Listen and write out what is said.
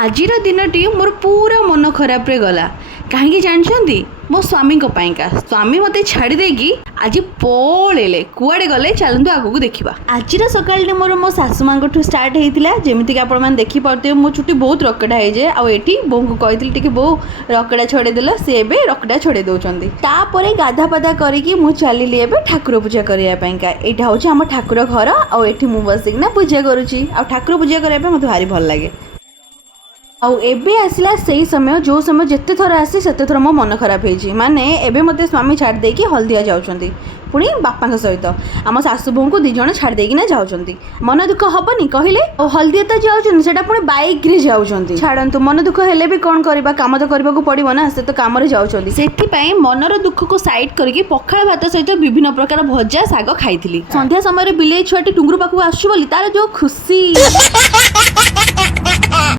आजिर दिनटी मोर पूरा मन खराब रे गला कहीं जानते मो स्वामी स्वामी मत छाड़ी देगी आज पलैले कुआड़े गले चलतु आगू देखा। आज सकाल मोर मो सासू माँ स्टार्ट होता जमीक आप देखिपे मो चुटी बहुत रकड़ा हो जाए आठी बोह को कही बो रकड़ा छड़ेदेल सी ए रकड़ा छड़े दौरान तापर गाधा पाधा करके चलिए ठाकुर पूजा करने यहाँ हूँ आम ठाकुर घर आठ मु बसिकना पूजा करुँची ठाकुर पूजा करने मत भारी भल लगे। आउ एबे आसला सही समय जो समय जिते थर आसे सेते थर मो मन खराब हो माने एबे मते स्वामी छाड़ देकी हल्दिया जाउछंती पुणी बापा सहित आम सासू बोह को दी जण छाड़ देकिना जाउछंती मन दुख हबनी कहले हल्दिया तो जाउछंती सेटा पुणी बाइक रे जाउछंती छाड़ंतु मन दुख हेले भी कोन करबा काम तो करबा को पड़िबो ना से तो काम रे जाउछंती सेथि पई मनर दुख को साइड करके पखाळ भात सहित विभिन्न प्रकार भजा साग खाइथिली संध्या समय रे बिले छुआटी टुंगुर पाखु आसु बोली तार जो खुशी